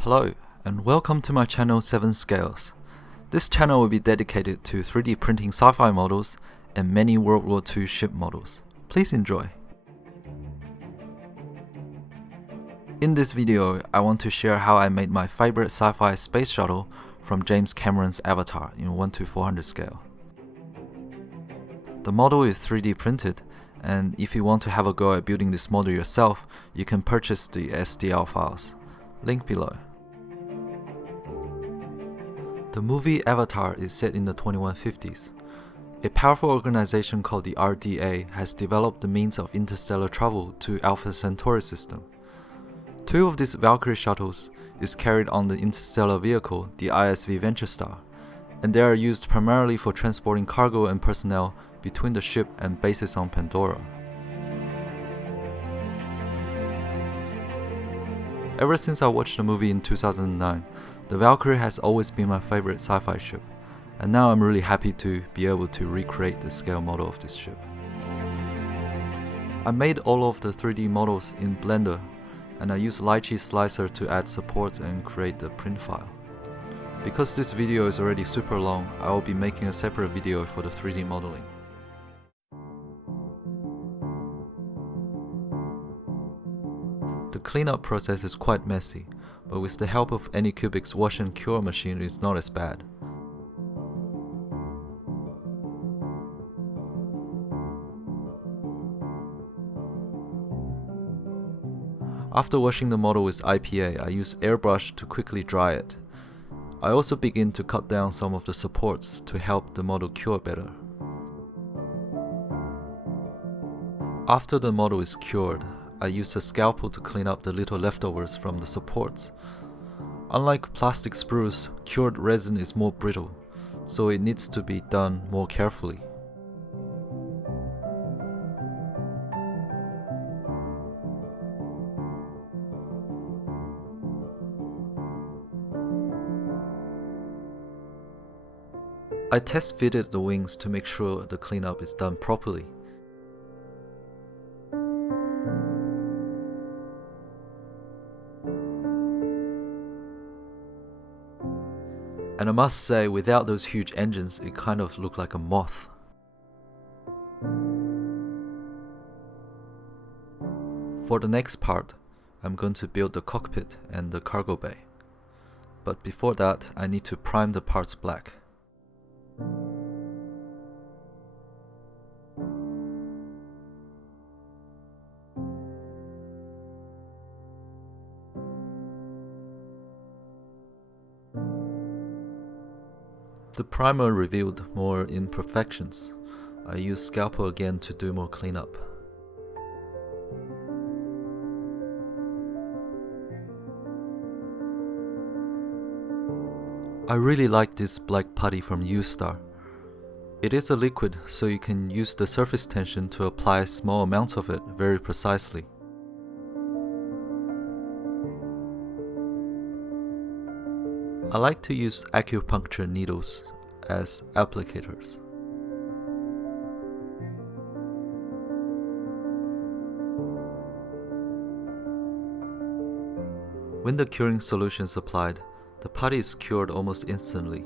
Hello, and welcome to my channel 7 Scales. This channel will be dedicated to 3D printing sci-fi models and many World War II ship models. Please enjoy. In this video, I want to share how I made my favorite sci-fi space shuttle from James Cameron's Avatar in 1:400 scale. The model is 3D printed, and if you want to have a go at building this model yourself, you can purchase the STL files. Link below. The movie Avatar is set in the 2150s. A powerful organization called the RDA has developed the means of interstellar travel to Alpha Centauri system. Two of these Valkyrie shuttles is carried on the interstellar vehicle, the ISV Venture Star, and they are used primarily for transporting cargo and personnel between the ship and bases on Pandora. Ever since I watched the movie in 2009, the Valkyrie has always been my favorite sci-fi ship, and now I'm really happy to be able to recreate the scale model of this ship. I made all of the 3D models in Blender, and I used Lychee Slicer to add supports and create the print file. Because this video is already super long, I will be making a separate video for the 3D modeling. The cleanup process is quite messy, but with the help of NinsMusic's wash and cure machine, it's not as bad. After washing the model with IPA, I use airbrush to quickly dry it. I also begin to cut down some of the supports to help the model cure better. After the model is cured, I use a scalpel to clean up the little leftovers from the supports. Unlike plastic sprues, cured resin is more brittle, so it needs to be done more carefully. I test fitted the wings to make sure the cleanup is done properly. And I must say, without those huge engines, it kind of looked like a moth. For the next part, I'm going to build the cockpit and the cargo bay. But before that, I need to prime the parts black. The primer revealed more imperfections. I used scalpel again to do more cleanup. I really like this black putty from U-Star. It is a liquid, so you can use the surface tension to apply small amounts of it very precisely. I like to use acupuncture needles as applicators. When the curing solution is applied, the putty is cured almost instantly.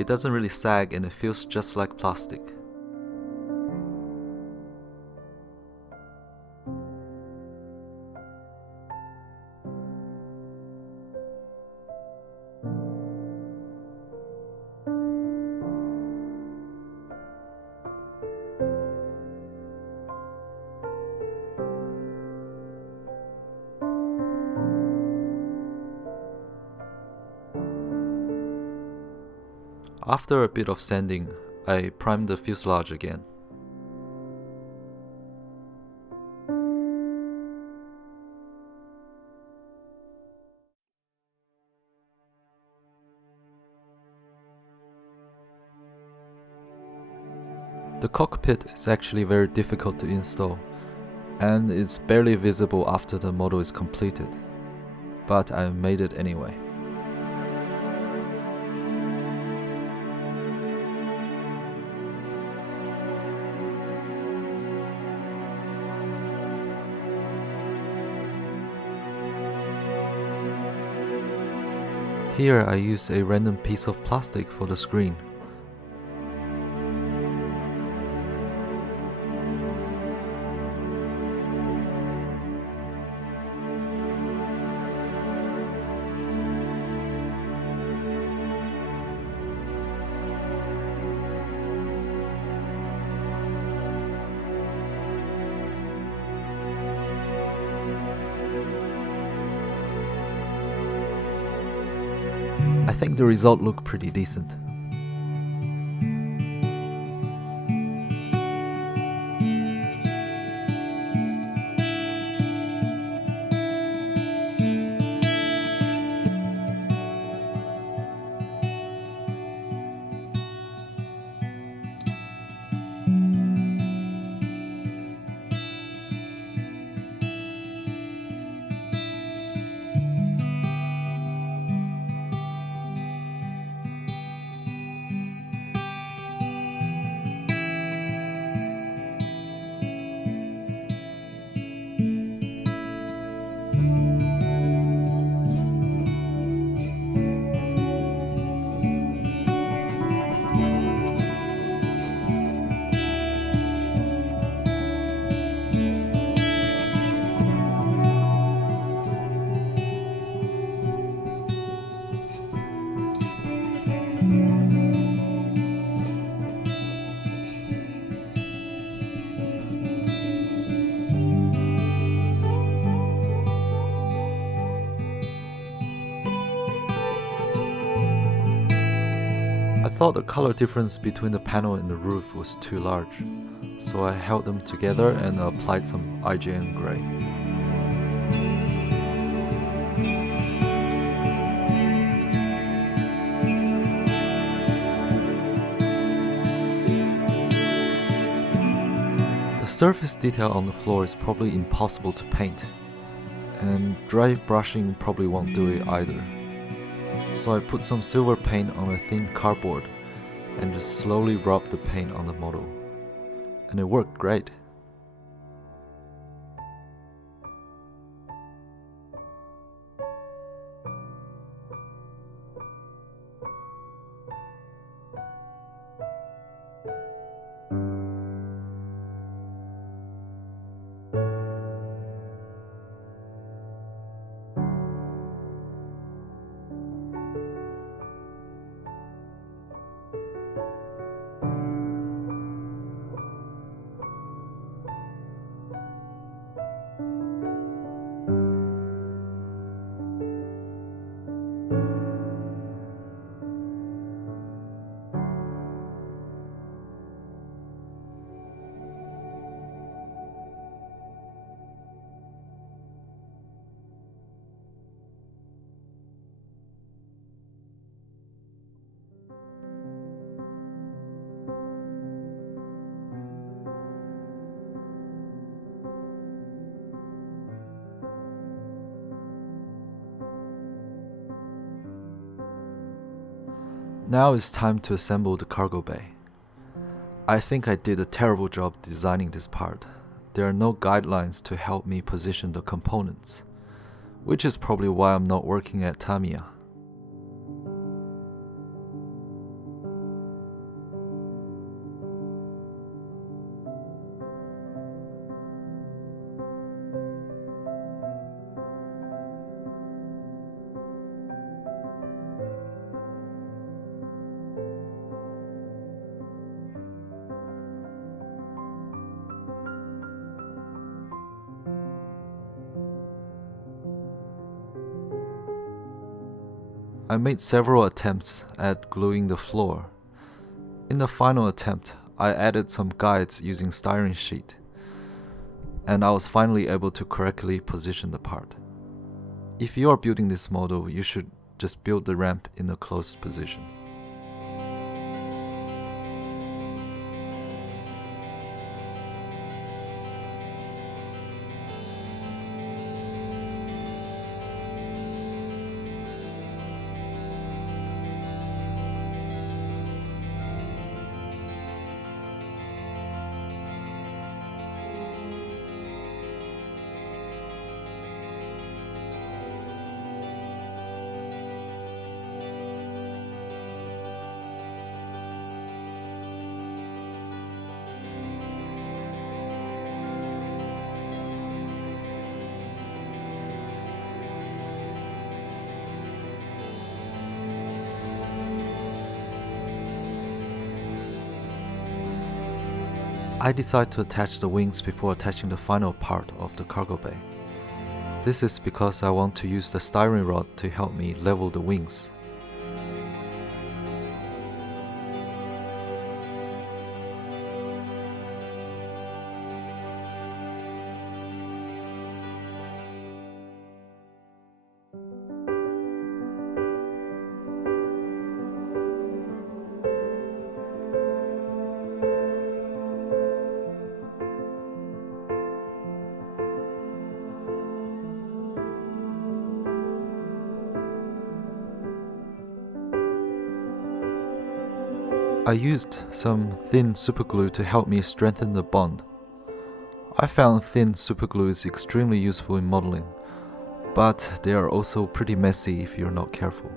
It doesn't really sag and it feels just like plastic. After a bit of sanding, I primed the fuselage again. The cockpit is actually very difficult to install, and it's barely visible after the model is completed, but I made it anyway. Here I use a random piece of plastic for the screen. I think the result looked pretty decent. I thought the color difference between the panel and the roof was too large, so I held them together and applied some IGN gray. The surface detail on the floor is probably impossible to paint, and dry brushing probably won't do it either. So I put some silver paint on a thin cardboard and just slowly rubbed the paint on the model. And it worked great. Now it's time to assemble the cargo bay. I think I did a terrible job designing this part. There are no guidelines to help me position the components, which is probably why I'm not working at Tamiya. I made several attempts at gluing the floor. In the final attempt, I added some guides using styrene sheet, and I was finally able to correctly position the part. If you are building this model, you should just build the ramp in a closed position. I decide to attach the wings before attaching the final part of the cargo bay. This is because I want to use the styrene rod to help me level the wings. I used some thin superglue to help me strengthen the bond. I found thin superglue is extremely useful in modeling, but they are also pretty messy if you're not careful.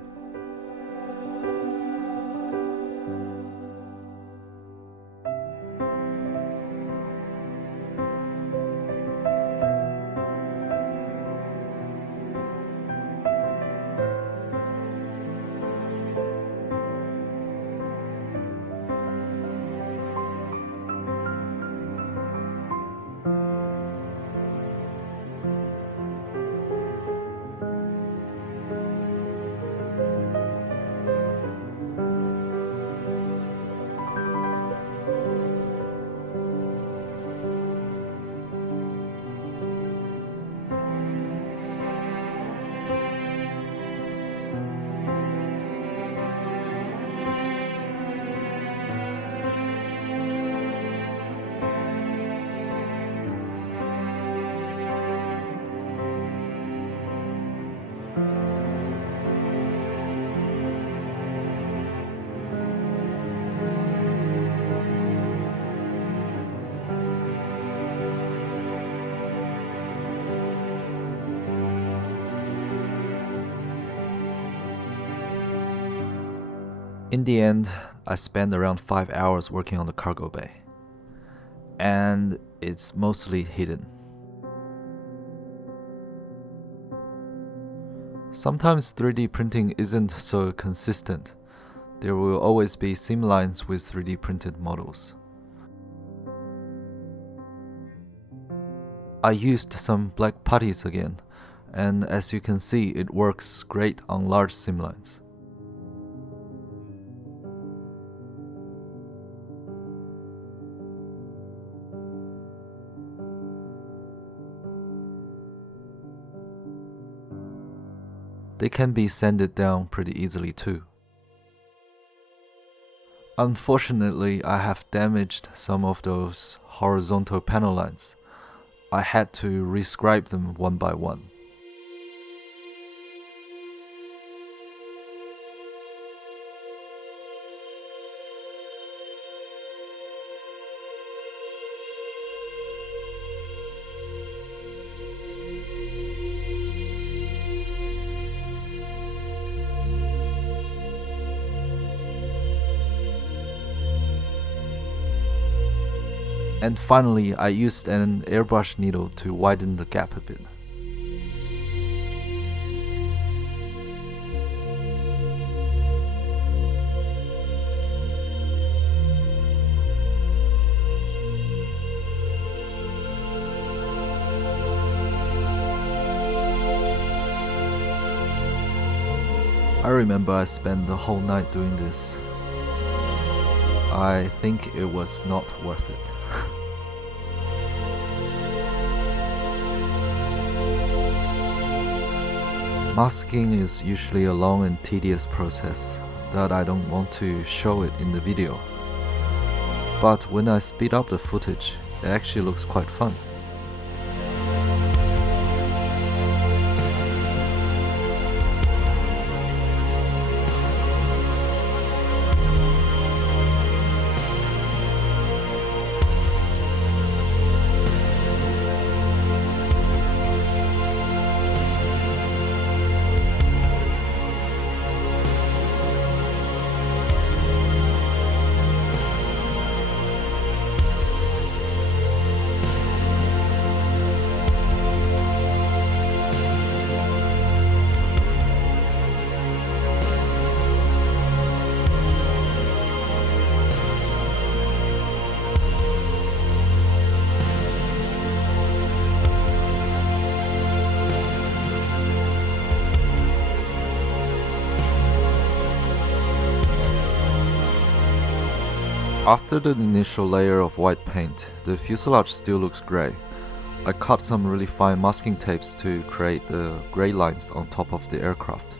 In the end, I spent around 5 hours working on the cargo bay, and it's mostly hidden. Sometimes 3D printing isn't so consistent. There will always be seamlines with 3D printed models. I used some black putties again, and as you can see, it works great on large seamlines. They can be sanded down pretty easily too. Unfortunately, I have damaged some of those horizontal panel lines. I had to rescribe them one by one. And finally, I used an airbrush needle to widen the gap a bit. I remember I spent the whole night doing this. I think it was not worth it. Masking is usually a long and tedious process that I don't want to show it in the video. But when I speed up the footage, it actually looks quite fun. After the initial layer of white paint, the fuselage still looks grey. I cut some really fine masking tapes to create the grey lines on top of the aircraft.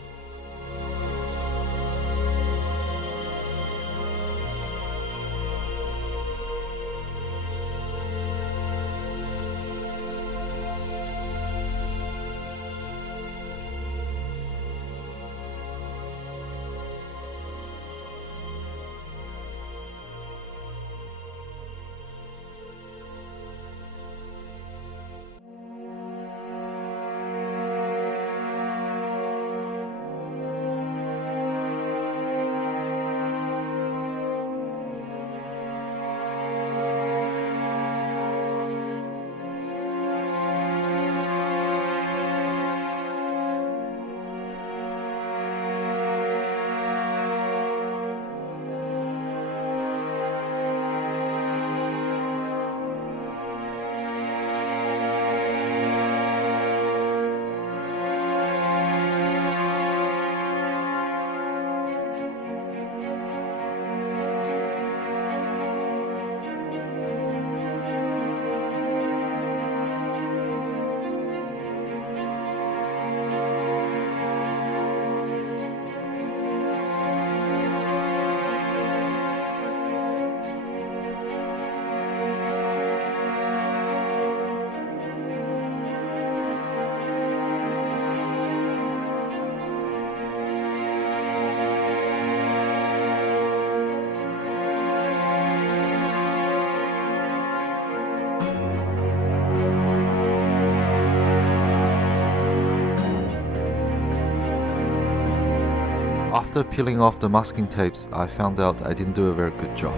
After peeling off the masking tapes, I found out I didn't do a very good job.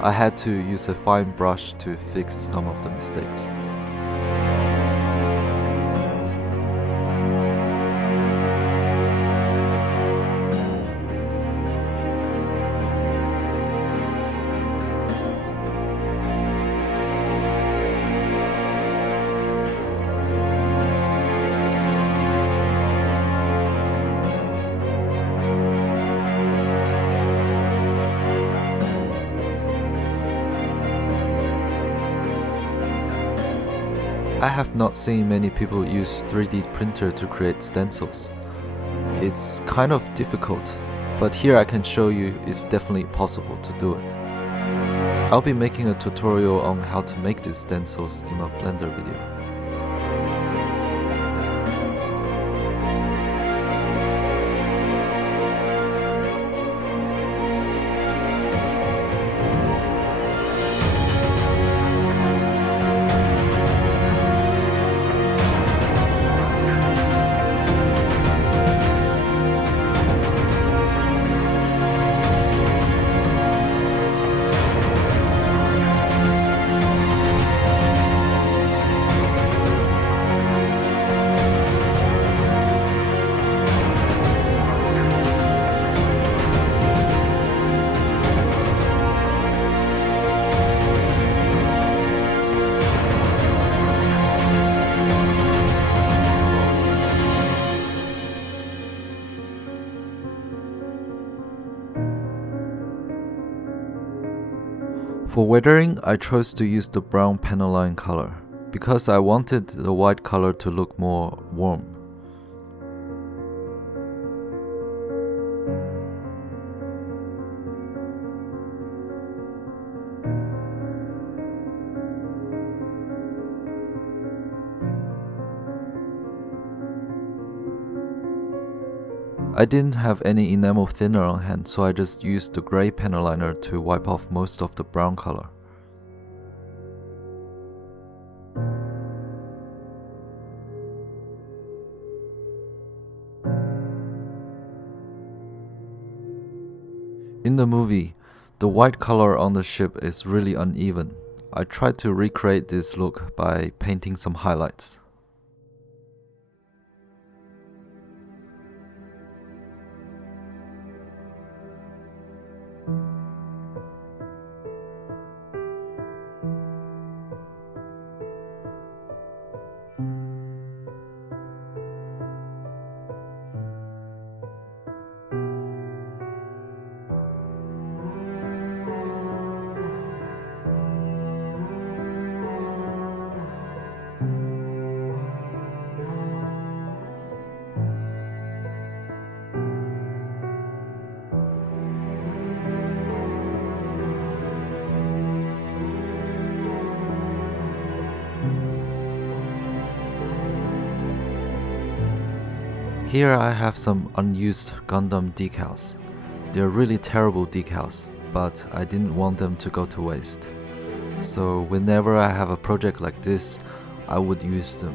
I had to use a fine brush to fix some of the mistakes. I have not seen many people use 3D printer to create stencils. It's kind of difficult, but here I can show you it's definitely possible to do it. I'll be making a tutorial on how to make these stencils in my Blender video. For weathering, I chose to use the brown Panoline color, because I wanted the white color to look more warm. I didn't have any enamel thinner on hand, so I just used the grey panel liner to wipe off most of the brown color. In the movie, the white color on the ship is really uneven. I tried to recreate this look by painting some highlights. Here I have some unused Gundam decals. They're really terrible decals, but I didn't want them to go to waste. So whenever I have a project like this, I would use them.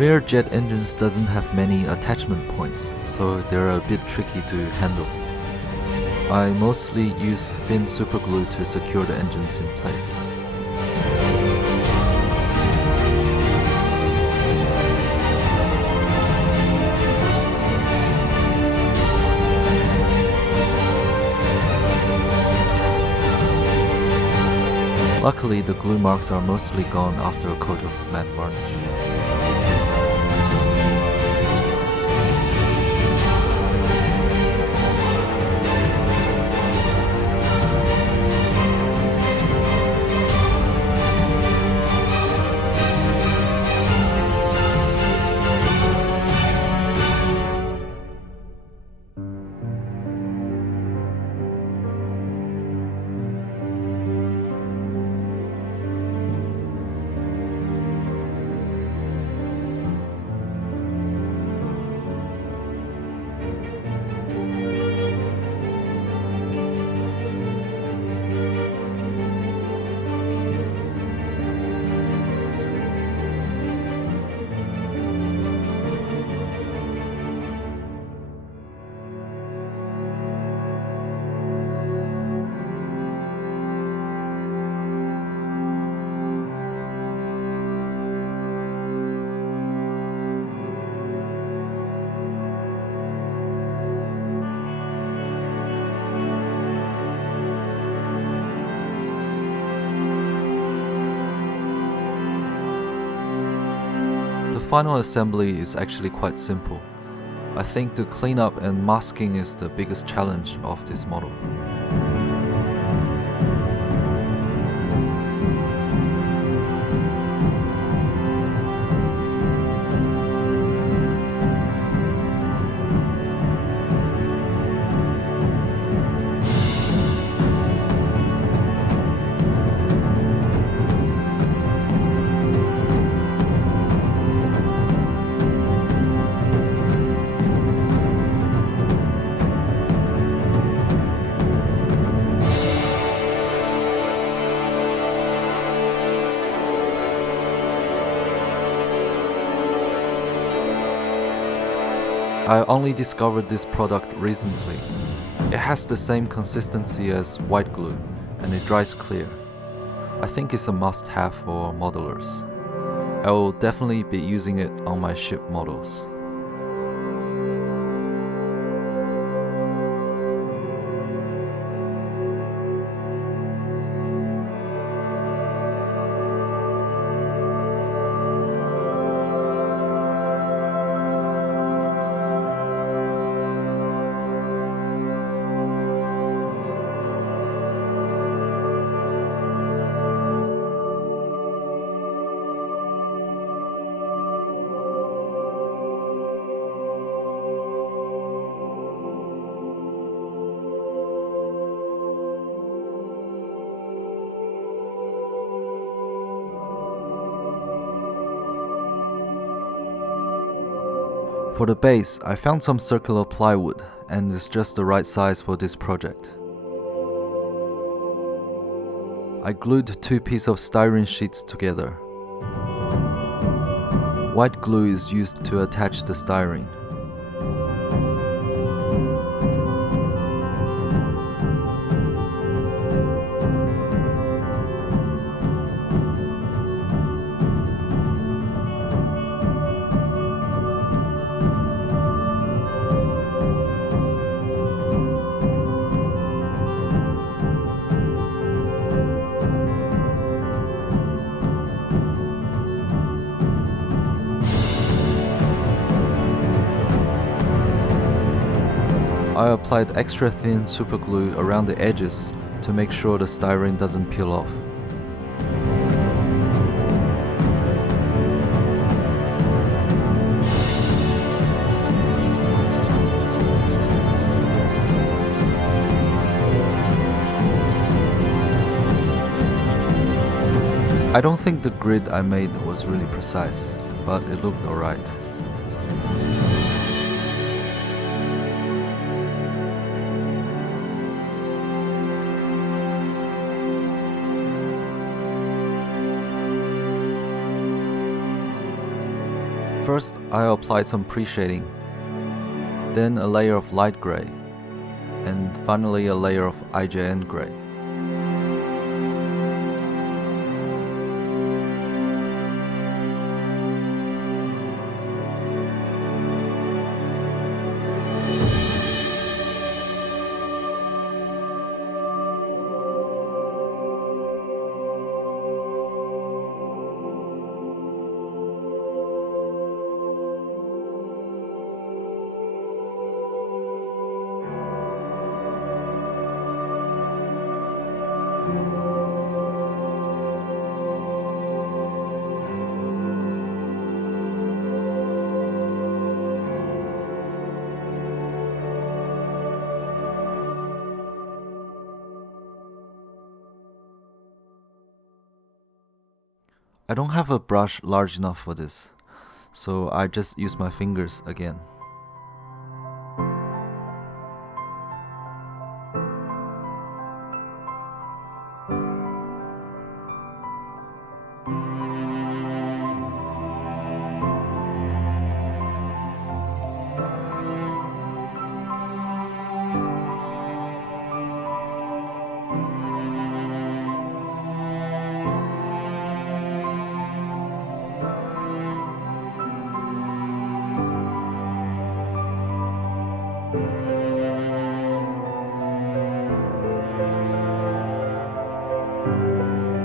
Rear jet engines doesn't have many attachment points, so they're a bit tricky to handle. I mostly use thin superglue to secure the engines in place. Luckily, the glue marks are mostly gone after a coat of matte varnish. The final assembly is actually quite simple. I think the cleanup and masking is the biggest challenge of this model. I only discovered this product recently. It has the same consistency as white glue, and it dries clear. I think it's a must-have for modelers. I will definitely be using it on my ship models. For the base, I found some circular plywood, and it's just the right size for this project. I glued 2 pieces of styrene sheets together. White glue is used to attach the styrene. I applied extra thin superglue around the edges to make sure the styrene doesn't peel off. I don't think the grid I made was really precise, but it looked alright. First, I applied some pre-shading, then a layer of light gray, and finally a layer of IJN gray. I don't have a brush large enough for this, so I just use my fingers again.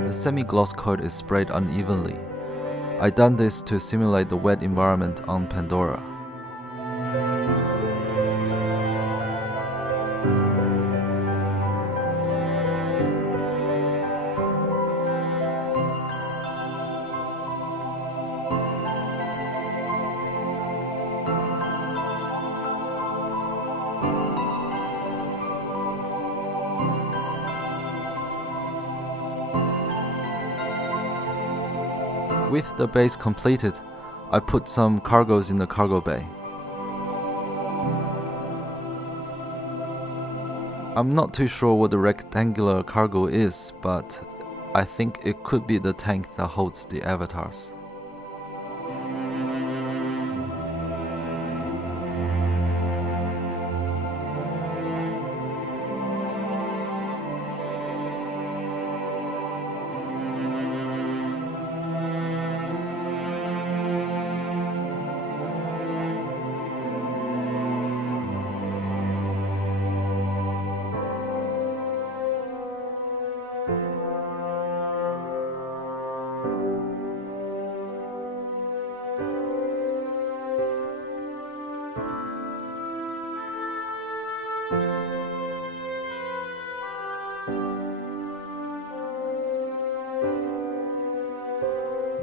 The semi-gloss coat is sprayed unevenly. I done this to simulate the wet environment on Pandora. With the base completed, I put some cargos in the cargo bay. I'm not too sure what the rectangular cargo is, but I think it could be the tank that holds the avatars.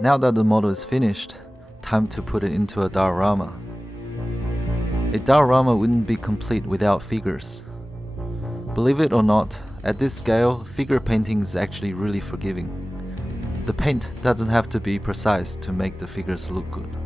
Now that the model is finished, time to put it into a diorama. A diorama wouldn't be complete without figures. Believe it or not, at this scale, figure painting is actually really forgiving. The paint doesn't have to be precise to make the figures look good.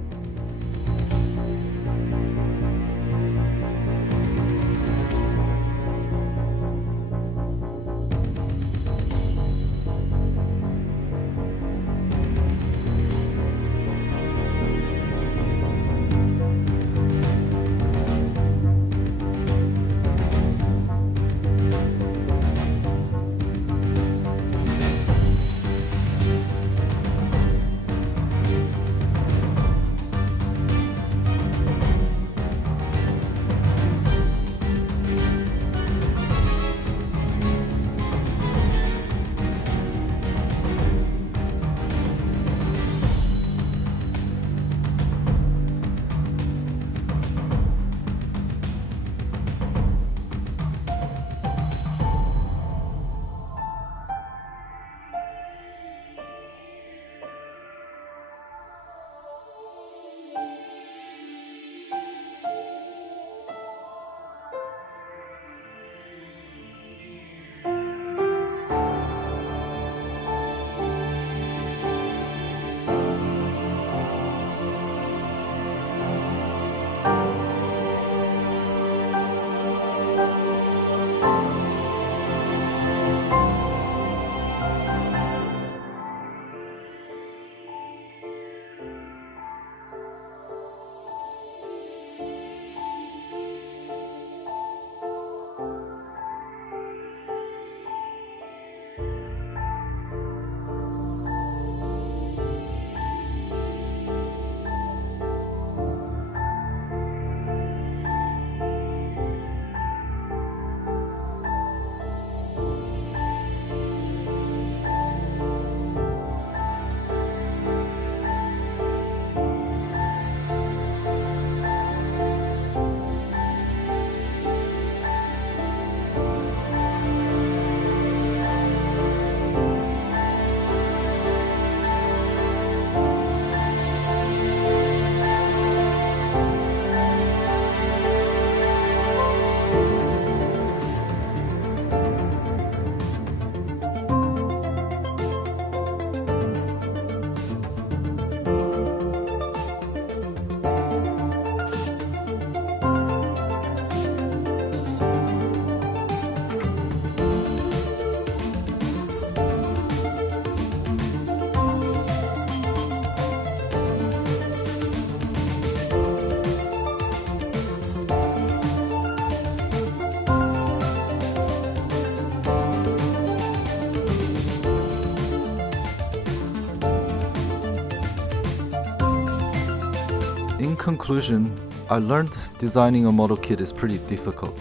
In conclusion, I learned designing a model kit is pretty difficult.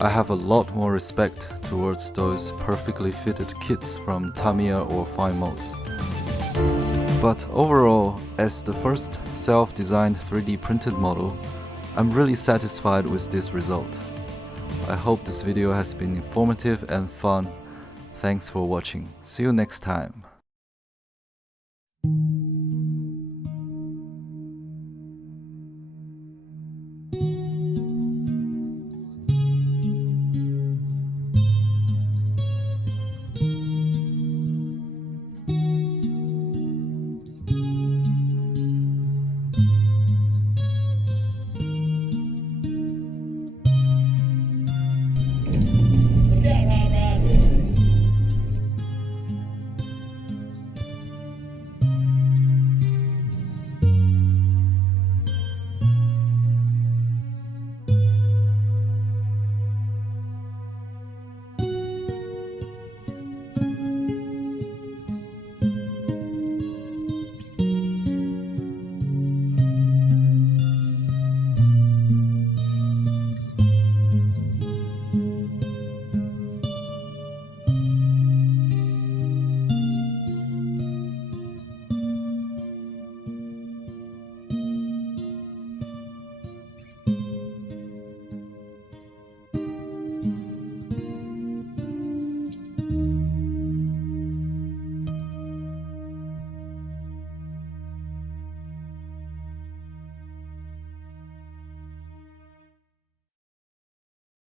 I have a lot more respect towards those perfectly fitted kits from Tamiya or Fine Molds. But overall, as the first self-designed 3D printed model, I'm really satisfied with this result. I hope this video has been informative and fun. Thanks for watching. See you next time.